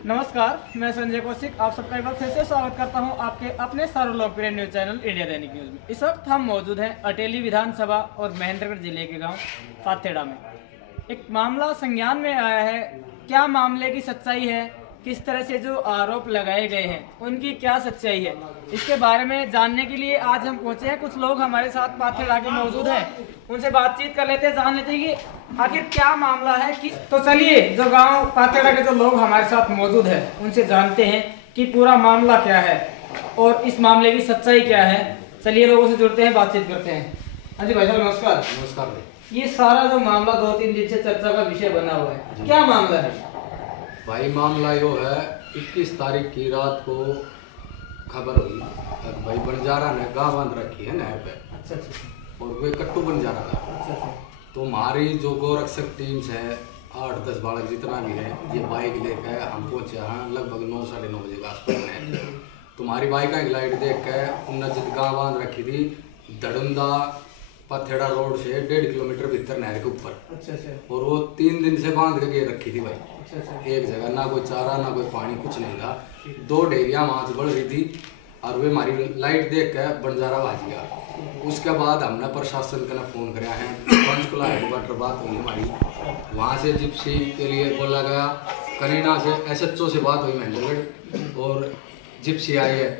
नमस्कार, मैं संजय कौशिक आप सबका एक बार फिर से स्वागत करता हूं आपके अपने सर्वलोकप्रिय न्यूज चैनल इंडिया दैनिक न्यूज में। इस वक्त हम मौजूद हैं अटेली विधानसभा और महेंद्रगढ़ जिले के गांव पाथेड़ा में। एक मामला संज्ञान में आया है। क्या मामले की सच्चाई है, किस तरह से जो आरोप लगाए गए हैं उनकी क्या सच्चाई है, इसके बारे में जानने के लिए आज हम पहुंचे हैं। कुछ लोग हमारे साथ पाथेड़ा के मौजूद हैं, उनसे बातचीत कर लेते हैं, जान लेते हैं कि आखिर क्या मामला है। कि तो चलिए जो गांव पाथेड़ा के जो लोग हमारे साथ मौजूद हैं उनसे जानते हैं कि पूरा मामला क्या है और इस मामले की सच्चाई क्या है। चलिए लोगों से जुड़ते हैं, बातचीत करते हैं। हाँ जी भाई साहब, नमस्कार। नमस्कार भाई। ये सारा जो मामला 2-3 दिन से चर्चा का विषय बना हुआ है, क्या मामला है भाई? मामला यो है, 21 तारीख की रात को खबर हुई भाई बंजारा ने गाँव बांध रखी है नहर पे। अच्छा अच्छा। और वे कट्टू बंजारा था। अच्छा अच्छा। तो हमारी जो गोरक्षक टीम्स है 8-10 बालक जितना भी है, ये बाइक लेकर हम पहुंचे यहाँ लगभग 9-9:30 बजे के आसपास में। तुम्हारी बाइक की लाइट देख कर नजद गाँव बांध रखी थी धड़ुंदा पाथेड़ा रोड से 1.5 किलोमीटर भीतर नहर के ऊपर। अच्छा अच्छा। और वो 3 दिन से बांध के रखी थी भाई। अच्छा अच्छा। एक जगह ना कोई चारा ना कोई पानी, कुछ नहीं था। 2 डेरिया वहां से बढ़ रही थी और वे हमारी लाइट देख कर बंजारा भाज गया। उसके बाद हमने प्रशासन का फोन कराया है, पंचकुला हेडक्वार्टर बात हुई हमारी, वहाँ से जिप्सी के लिए बोला गया, कनीना से SHO से बात हुई महेंद्रगढ़, और जिप्सी आई है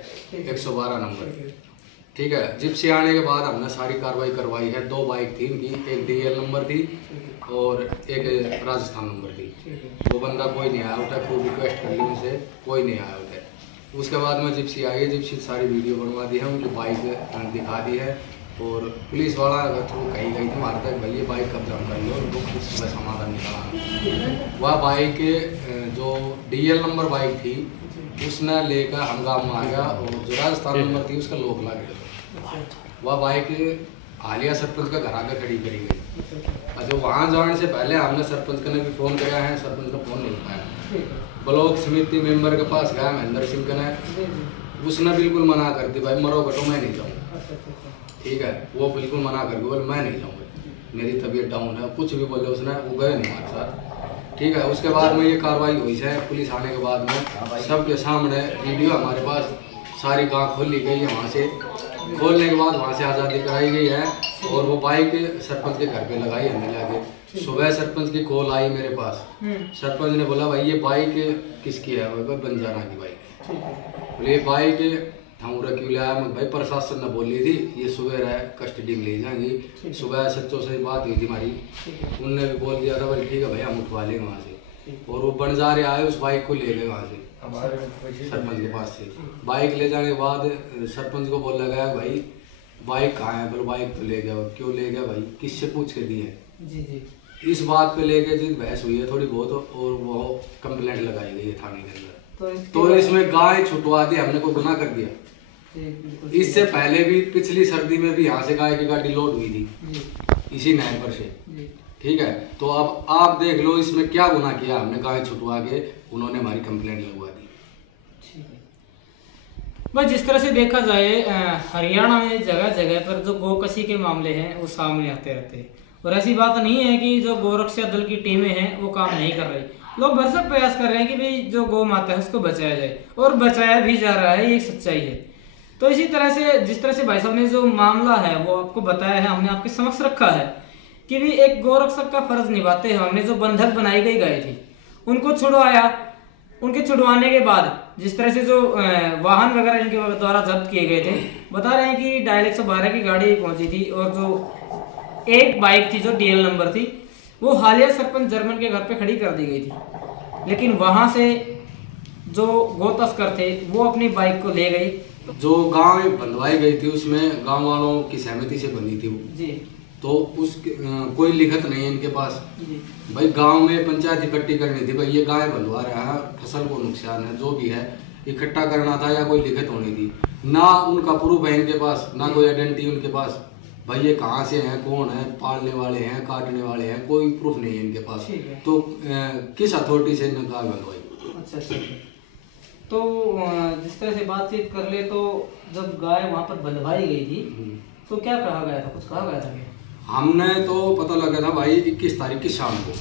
112 नंबर। ठीक है, जिप्सी आने के बाद हमने सारी कार्रवाई करवाई है। 2 बाइक थी इनकी, एक DL नंबर थी और एक राजस्थान नंबर थी। वो बंदा कोई नहीं आया उठा, खूब रिक्वेस्ट कर ली उनसे, कोई नहीं आया उठे। उसके बाद में जिप्सी आई है, जिप्सी सारी वीडियो बनवा दी है, उनकी बाइक दिखा दी है। और पुलिस वाला थ्रू कहीं गई थी हमारे तक, भाई ये बाइक कब्जा कर लो, उनको किसी का समाधान निकाला। वह बाइक जो DL नंबर बाइक थी उसने लेकर हम गाँव में आ गया, और जो राजस्थान नंबर थी उसका लोक लग गया। वह बाइक हालिया सरपंच का घर आकर खड़ी करी गई। अच्छा, वहाँ जाने से पहले हमने सरपंच ने भी फ़ोन किया है, सरपंच ने फ़ोन नहीं उठाया। ब्लॉक समिति मेंबर के पास गया महेंद्र सिंह का ने, उसने बिल्कुल मना कर दी, भाई मरो घटो मैं नहीं जाऊँ। ठीक है, वो बिल्कुल मना कर बोले मैं नहीं जाऊँगा, मेरी तबीयत डाउन है, कुछ भी बोले उसने, वो गए नहीं हमारे साथ। ठीक है, उसके बाद में ये कार्रवाई हुई है। पुलिस आने के बाद में सबके सामने वीडियो हमारे पास सारी गाँव खोल ली गई है। वहाँ से खोलने के बाद वहाँ से आज़ादी कराई गई है, और वो बाइक सरपंच के घर पे लगाई हमने जाके। सुबह सरपंच की कॉल आई मेरे पास, सरपंच ने बोला भाई ये बाइक किसकी है? बंजारा की बाइक है। बोले ये बाइक हम क्यों लाया? भाई प्रशासन ने बोली थी ये सुबह कस्टडी में ले जाएंगी। सुबह SHO से बात हुई थी हमारी, उनने भी बोल दिया था भाई ठीक है भाई हम उठवा लेंगे वहाँ से। और वो बंजारे आए, उस बाइक को ले गए वहाँ से सरपंच के पास से। बाइक ले जाने के बाद सरपंच को बोला गया भाई बाइक कहाँ है? बोलो बाइक तो ले गया। क्यों ले गया भाई? किससे पूछ के दी है? जी जी। इस बात पे लेके जिस बहस हुई है थोड़ी बहुत, और वो कंप्लेंट लगाई गई है थाने के अंदर। तो इसमें गाय छुटवा दी, हमने कोई गुनाह कर दिया? इससे पहले भी पिछली सर्दी में भी यहाँ से गाय की गाड़ी लोड हुई थी इसी नहर पर से। ठीक है, तो अब आप देख लो इसमें क्या गुनाह किया हमने? गाय छुटवा के उन्होंने हमारी कंप्लेंट लगवा दी। भाई जिस तरह से देखा जाए हरियाणा में जगह जगह पर जो गोकशी के मामले हैं वो सामने आते रहते हैं, और ऐसी बात नहीं है कि जो गोरक्षा दल की टीमें हैं वो काम नहीं कर रही। लोग भरसक प्रयास कर रहे हैं कि भाई जो गौ माता है उसको बचाया जाए, और बचाया भी जा रहा है, ये सच्चाई है। तो इसी तरह से जिस तरह से भाई साहब ने जो मामला है वो आपको बताया है, हमने आपके समक्ष रखा है कि भी एक गोरक्षक का फर्ज निभाते हैं। हमने जो बंधक बनाई गई गाय थी उनको छुड़वाया, उनके छुड़वाने के बाद जिस तरह से जो वाहन वगैरह इनके द्वारा जब्त किए गए थे, बता रहे हैं कि डायल 112 की गाड़ी पहुंची थी, और जो एक बाइक थी जो DL नंबर थी वो हालिया सरपंच जर्मन के घर पे खड़ी कर दी गई थी। लेकिन वहां से जो गो तस्कर थे वो अपनी बाइक को ले गई। जो गांव बंधवाई गई थी उसमें गांव वालों की सहमति से बनी थी वो जी। तो उस कोई लिखत नहीं है इनके पास जी। भाई गांव में पंचायत इकट्ठी करनी थी, भाई ये गाय बंधवा रहा है, फसल को नुकसान है, जो भी है इकट्ठा करना था, या कोई लिखत होनी थी। ना उनका प्रूफ है इनके पास, ना कोई आइडेंटिटी उनके पास, भाई ये कहाँ से हैं, कौन है, पालने वाले हैं, काटने वाले हैं, कोई प्रूफ नहीं है इनके पास। तो किस अथॉरिटी से इन्होंने गाय बंधवाई? अच्छा। तो जिस तरह से बातचीत कर ले, तो जब गाय वहाँ पर बंधवाई गई थी तो क्या कहा गया था? कुछ कहा गया था? हमने तो पता लगा था भाई 21 तारीख की शाम को,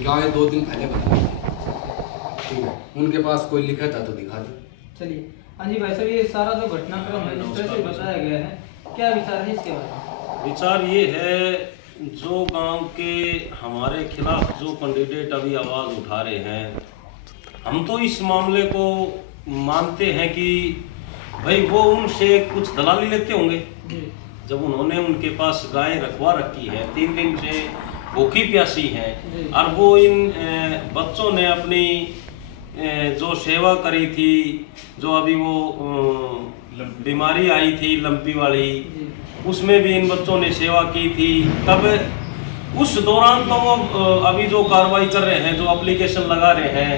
गाय 2 दिन पहले बंधवाई थी। ठीक है, उनके पास कोई लिखा था तो दिखा दो। चलिए हाँ जी भाई साहब, ये सारा जो घटनाक्रम है जिस तरह से बताया गया है, क्या विचार है इसके बारे में? विचार ये है, जो गांव के हमारे खिलाफ जो कैंडिडेट अभी आवाज़ उठा रहे हैं, हम तो इस मामले को मानते हैं कि भाई वो उनसे कुछ दलाली लेते होंगे। जब उन्होंने उनके पास गायें रखवा रखी है, 3 दिन से भूखी प्यासी हैं, और वो इन बच्चों ने अपनी जो सेवा करी थी, जो अभी वो बीमारी आई थी लंपी वाली, उसमें भी इन बच्चों ने सेवा की थी। तब उस दौरान तो वो अभी जो कार्रवाई कर रहे हैं, जो एप्लीकेशन लगा रहे हैं,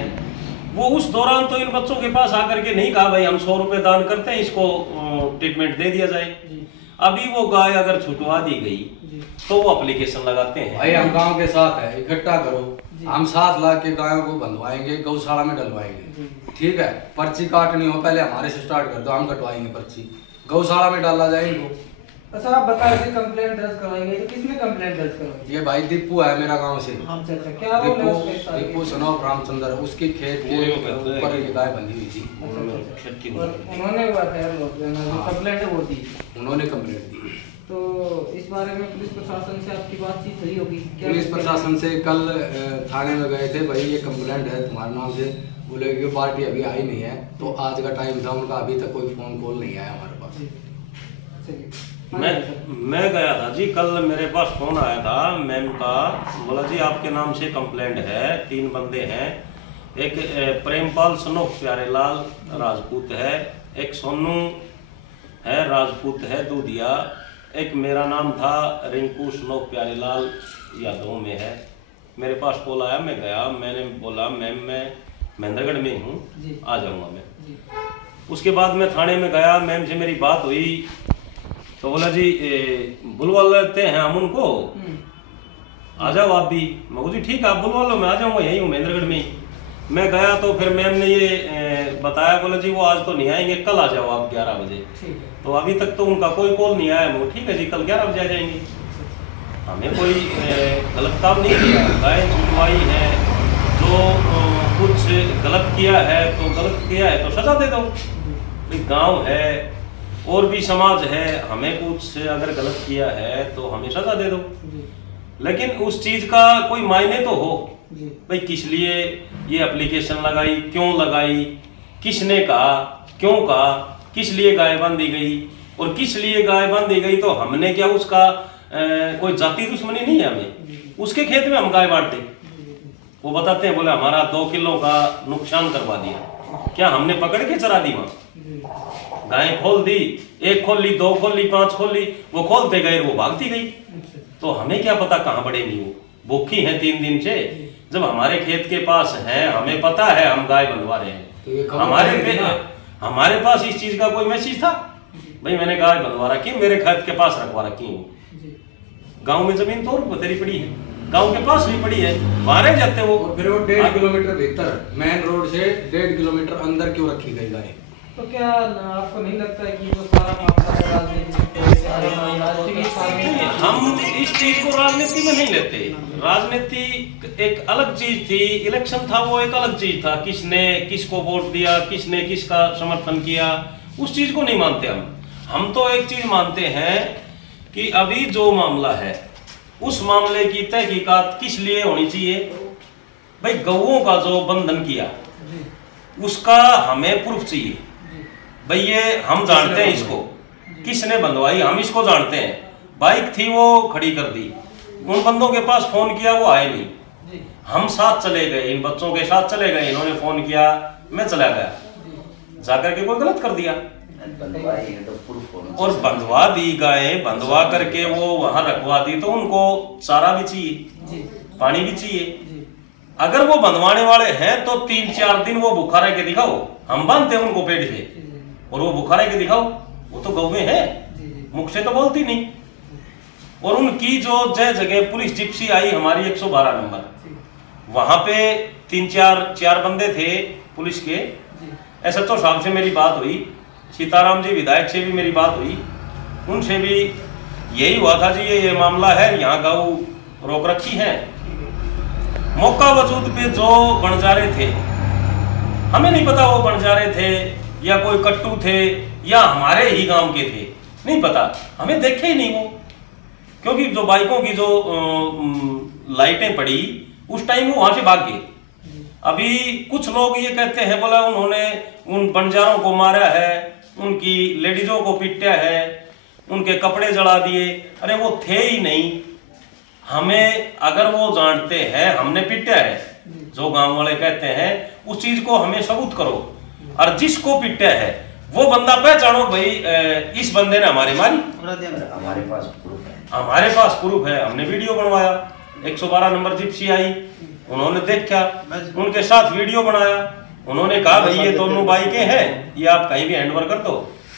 वो उस दौरान तो इन बच्चों के पास आकर के नहीं कहा भाई हम 100 रुपये दान करते हैं, इसको ट्रीटमेंट दे दिया जाए। अभी वो गाय अगर छुटवा दी गई तो वो एप्लीकेशन लगाते हैं, भाई हम गांव के साथ है, इकट्ठा करो, हम 7 लाख के गायों को बंधवाएंगे, गौशाला में डलवाएंगे, ठीक है। पर्ची काटनी हो पहले हमारे से स्टार्ट कर दो, हम कटवाएंगे पर्ची, गौशाला में डाला जाए इनको। अच्छा आप बता रहे थे कंप्लेंट दर्ज करवाई गई, तो किसने कंप्लेंट दर्ज करवाई? ये भाई दीपू है मेरा गांव से। अच्छा क्या रोल है उसका? दीपू सनोफ रामचंद्र, उसकी खेत के ऊपर ये गाय बंधी हुई थी। उन्होंने कंप्लेंट वो दी, उन्होंने कंप्लेंट दी। तो इस बारे में पुलिस प्रशासन से आपकी बातचीत हुई होगी? पुलिस प्रशासन से कल थाने में गए थे, भाई ये कंप्लेंट है तुम्हारे नाम से, बोले कि पार्टी अभी आई नहीं है, तो आज का टाइम था उनका, अभी तक कोई फोन कॉल नहीं आया हमारे पास। मैं गया था जी, कल मेरे पास फोन आया था मैम का, बोला जी आपके नाम से कंप्लेंट है, 3 बंदे हैं, एक प्रेमपाल सनोफ प्यारेलाल राजपूत है, एक सोनू है राजपूत है दूधिया, एक मेरा नाम था रिंकू सनोफ प्यारेलाल यादव में है। मेरे पास कॉल आया, मैं गया, मैंने बोला मैम मैं महेंद्रगढ़ में हूँ, आ जाऊँगा मैं। उसके बाद मैं थाने में गया, मैम से मेरी बात हुई, तो बोला जी बुलवा लेते हैं हम उनको, आ जाओ आप भी। मैं बोली ठीक है आप बुलवा लो, मैं आ जाऊँगा, यहीं हूँ महेंद्रगढ़ में ही। मैं गया तो फिर मैम ने ये बताया, बोला जी वो आज तो नहीं आएंगे, कल आ जाओ आप 11 बजे। तो अभी तक तो उनका कोई कॉल नहीं आया। मैं ठीक है जी कल 11 बजे आ जाएंगे। हमें कोई गलत काम नहीं किया, गाय छुटवाई है, जो कुछ गलत किया है तो गलत किया है तो सजा दे दो। गांव है और भी समाज है, हमें कुछ अगर गलत किया है तो हमें सजा दे दो, लेकिन उस चीज का कोई मायने तो हो भाई, किस लिए ये एप्लीकेशन लगाई, क्यों लगाई, किसने कहा, क्यों कहा, किस लिए गाय बांधी गई और किस लिए गाय बांधी गई। तो हमने क्या उसका कोई जाति दुश्मनी नहीं है हमें, उसके खेत में हम गाय बांटते, वो बताते हैं बोले हमारा 2 किलो का नुकसान करवा दिया, क्या हमने पकड़ के चरा दी? वहां गाय खोल दी, 1 खोल ली, 2 खोल ली, 5 खोल ली, वो खोलते गए वो भागती गई। तो हमें क्या पता कहाँ पड़ेगी, वो भूखी है 3 दिन से, जब हमारे खेत के पास है, हमें पता है हम गाय बंधवा रहे हैं, तो हमारे पास इस चीज का कोई मैसेज था भाई मैंने गाय बंधवा रखी, मेरे खेत के पास रखवा रखी हूँ। गांव में जमीन तो बतेरी पड़ी है, गांव के पास भी पड़ी है, वहां जाते वो। फिर वो 1.5 किलोमीटर भीतर मेन रोड से 1.5 किलोमीटर अंदर क्यों रखी गई गाय? तो क्या आपको नहीं लगता है कि जो सारा मामला है राजनीति, हम इस चीज को राजनीति में नहीं लेते। राजनीति एक अलग चीज थी, इलेक्शन था वो एक अलग चीज था, किसने किसको वोट दिया, किसने किसका समर्थन किया, उस चीज को नहीं मानते हम तो एक चीज मानते हैं कि अभी जो मामला है उस मामले की तहकीकात किस लिए होनी चाहिए भाई। गौओं का जो बंधन किया उसका हमें प्रूफ चाहिए भाई, ये हम जानते हैं इसको किसने बंधवाई, हम इसको जानते हैं। बाइक थी वो खड़ी कर दी, उन बंदों के पास फोन किया वो आए नहीं, हम साथ चले गए, इन बच्चों के साथ चले गए, इन्होंने फोन किया मैं चला गया, जाकर के कोई गलत कर दिया और बंधवा दी गायें, बंधवा करके वो वहां रखवा दी। तो उनको चारा भी चाहिए, पानी भी चाहिए। अगर वो बंधवाने वाले हैं तो 3-4 दिन वो भूखा रह के दिखाओ, हम बांधते हैं उनको पेट से, और वो भूखा रह के दिखाओ, वो तो गौ में है, मुख से तो बोलती नहीं। और उनकी जो जगह पुलिस जिप्सी आई हमारी 112 नंबर, वहां पे 3-4 बंदे थे पुलिस के। SHO साहब से मेरी बात हुई, सीताराम जी विधायक से भी मेरी बात हुई, उनसे भी यही हुआ था जी ये मामला है, यहाँ गौ रोक रखी है। मौका वजूद पे जो बंजारे थे हमें नहीं पता वो बंजारे थे या कोई कट्टू थे या हमारे ही गांव के थे, नहीं पता, हमें देखे ही नहीं वो। क्योंकि जो बाइकों की जो लाइटें पड़ी उस टाइम वो वहां से भाग गए। अभी कुछ लोग ये कहते हैं बोला उन्होंने उन बंजारों को मारा है, उनकी लेडीजों को पीटा है, उनके कपड़े जला दिए। अरे वो थे ही नहीं। हमें अगर वो जानते हैं हमने पीटा है, जो गांव वाले कहते हैं, उस चीज को हमें सबूत करो। और जिसको पीटा है वो बंदा पहचानो, भाई इस बंदे ने हमारी मारी। हमारे पास प्रूफ है, हमारे पास प्रूफ है, हमने वीडियो बनवाया। 112 नंबर जिप्सी आई, उन्होंने देखा, उनके साथ वीडियो बनाया। उन्होंने कहा भाई ये दोनों बाइकें हैं, ये आप कहीं भी हैंडओवर कर दो,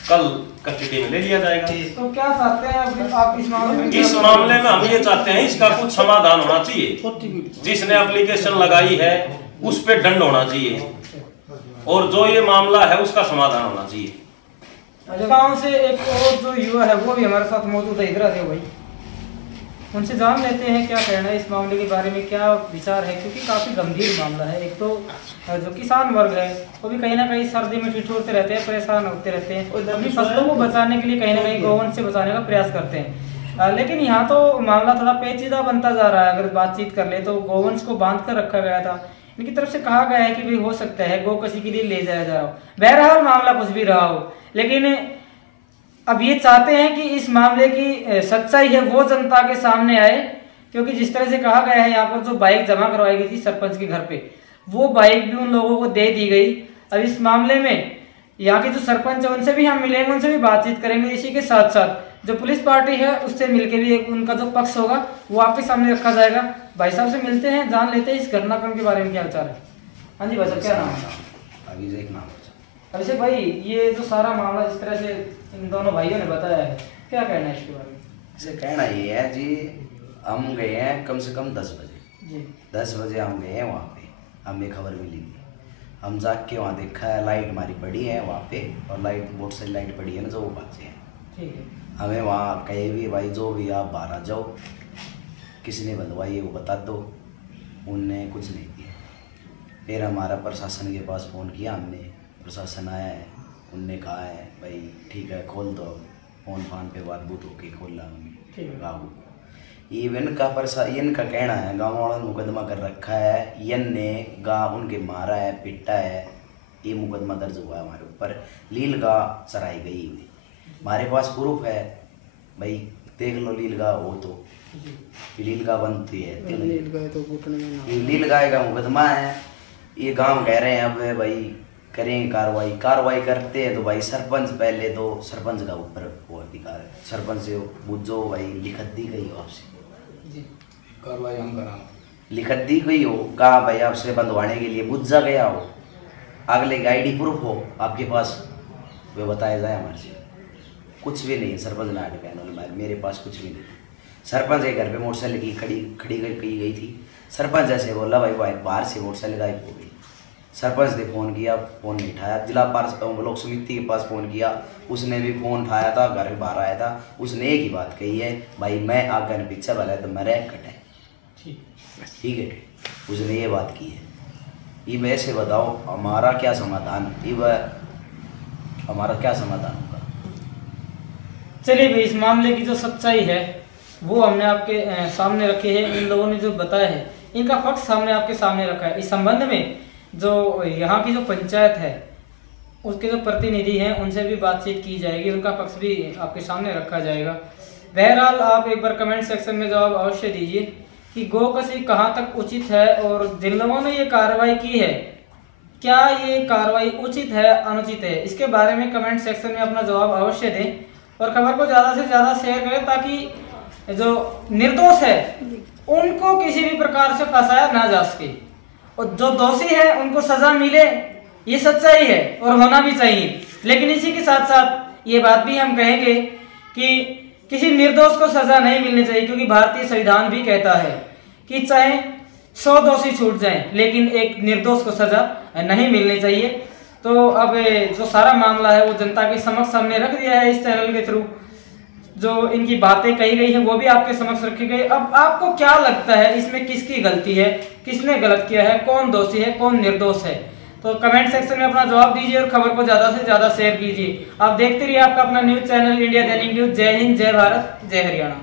कल कस्टडी में ले लिया जाएगा। तो क्या चाहते हैं आप इस मामले में? इस मामले में हम ये चाहते हैं इसका कुछ समाधान होना चाहिए। जिसने एप्लीकेशन लगाई है उस पे दंड होना चाहिए, और जो ये मामला है उसका समाधान होना चाहिए। गांव से एक और जो युवा है वो भी हमारे साथ मौजूद है, इधर आ जाओ भाई, उनसे जान लेते हैं क्या कहना है इस मामले के बारे में, क्या विचार है, क्योंकि काफ़ी गंभीर मामला है। एक तो जो किसान वर्ग है वो भी कहीं ना कहीं सर्दी में ठिठुरते रहते हैं, परेशान होते रहते हैं, और अपनी फसलों को बचाने के लिए कहीं ना कहीं गौवंश से बचाने का प्रयास करते हैं। लेकिन यहाँ तो मामला थोड़ा पेचीदा बनता जा रहा है। अगर बातचीत कर ले तो गौवंश को बांध कर रखा गया था, इनकी तरफ से कहा गया है कि भाई हो सकता है गौ कसी के लिए ले जाया जा रहा हो। बहरहाल मामला कुछ भी रहा हो, लेकिन अब ये चाहते हैं कि इस मामले की सच्चाई है वो जनता के सामने आए, क्योंकि जिस तरह से कहा गया है यहाँ पर जो बाइक जमा करवाई गई थी सरपंच के घर पे, वो बाइक भी उन लोगों को दे दी गई। अब इस मामले में यहाँ के जो सरपंच है उनसे भी हम मिलेंगे, उनसे भी बातचीत करेंगे। इसी के साथ साथ जो पुलिस पार्टी है उससे मिलकर भी एक उनका जो पक्ष होगा वो आपके सामने रखा जाएगा। भाई साहब से मिलते हैं, जान लेते हैं इस घटनाक्रम के बारे में क्या विचार है। हाँ जी भाई साहब, क्या नाम है? अभिषेक नाम है। अभिषेक भाई, ये जो सारा मामला जिस तरह से इन दोनों भाइयों ने बताया है, क्या कहना है इसके बारे में? इसे कहना ये है जी, हम गए हैं कम से कम 10 बजे जी। 10 बजे हम गए हैं वहाँ पे, हमें खबर मिली थी। हम जाके के वहाँ देखा है, लाइट हमारी पड़ी है वहाँ पे, और लाइट बहुत सारी लाइट पड़ी है ना जो वो बचे हैं। ठीक है। हमें वहाँ कहे भी भाई जो भी आप बाहर आ जाओ, किसी ने बंधवाई वो बता दो, उनने कुछ नहीं किया। फिर हमारा प्रशासन के पास फ़ोन किया हमने, प्रशासन आया है, उनने कहा है भाई ठीक है खोल दो, फ़ोन पे बात बूत होके खोला हमने गाँव। इनका कहना है गाँव वालों ने मुकदमा कर रखा है, यन ने गाँव उनके मारा है, पिटा है, ये मुकदमा दर्ज हुआ है हमारे ऊपर। लीलगा चराई गई हुई, हमारे पास प्रूफ है भाई, देख लो लीलगा हो तो लीलगा बनती है, लीलगाय का मुकदमा है। ये गांव कह रहे हैं अब भाई करेंगे कार्रवाई करते हैं तो भाई सरपंच, पहले तो सरपंच का ऊपर वो अधिकार है, सरपंच से बुझो भाई, लिखत दी गई हो आपसे, कार्रवाई हम करा, लिखत दी गई हो, कहा भाई आपसे बंधवाने के लिए बुझा गया हो, अगले का आईडी प्रूफ हो आपके पास, वे बताया जाए हमारे से। कुछ भी नहीं है, सरपंच ने आगे कहना मेरे पास कुछ भी नहीं। सरपंच के घर पे मोटरसाइकिल खड़ी की गई थी, सरपंच ऐसे बोला भाई बाहर से मोटरसाइकिल गायब हो गई। सरपंच ने फ़ोन किया, फ़ोन नहीं उठाया। जिला लोक समिति के पास फ़ोन किया, उसने भी फ़ोन उठाया था, घर में बाहर आया था, उसने एक ही बात कही है भाई मैं आगे पीछे वाला है तो मेरे कटे, ठीक है, उसने ये बात की है। ये वैसे बताओ हमारा क्या समाधान, हमारा क्या समाधान होगा? चलिए भाई, इस मामले की जो सच्चाई है वो हमने आपके सामने रखी है। इन लोगों ने जो बताया है इनका पक्ष हमने आपके सामने रखा है। इस संबंध में जो यहाँ की जो पंचायत है उसके जो प्रतिनिधि हैं उनसे भी बातचीत की जाएगी, उनका पक्ष भी आपके सामने रखा जाएगा। बहरहाल आप एक बार कमेंट सेक्शन में जवाब अवश्य दीजिए कि गोकशी कहाँ तक उचित है, और जिन लोगों ने ये कार्रवाई की है क्या ये कार्रवाई उचित है अनुचित है, इसके बारे में कमेंट सेक्शन में अपना जवाब अवश्य दें, और खबर को ज़्यादा से ज़्यादा शेयर करें ताकि जो निर्दोष है उनको किसी भी प्रकार से फंसाया ना जा सके, और जो दोषी है उनको सजा मिले, ये सच्चाई है और होना भी चाहिए। लेकिन इसी के साथ साथ ये बात भी हम कहेंगे कि किसी निर्दोष को सजा नहीं मिलनी चाहिए, क्योंकि भारतीय संविधान भी कहता है कि चाहे 100 दोषी छूट जाएं लेकिन एक निर्दोष को सजा नहीं मिलनी चाहिए। तो अब जो सारा मामला है वो जनता के समक्ष हमने रख दिया है इस चैनल के थ्रू। जो इनकी बातें कही गई हैं वो भी आपके समक्ष रखी गई। अब आपको क्या लगता है इसमें किसकी गलती है, किसने गलत किया है, कौन दोषी है कौन निर्दोष है, तो कमेंट सेक्शन में अपना जवाब दीजिए और खबर को ज्यादा से ज्यादा शेयर कीजिए। आप देखते रहिए आपका अपना न्यूज चैनल इंडिया दैनिक न्यूज। जय हिंद, जय भारत, जय हरियाणा।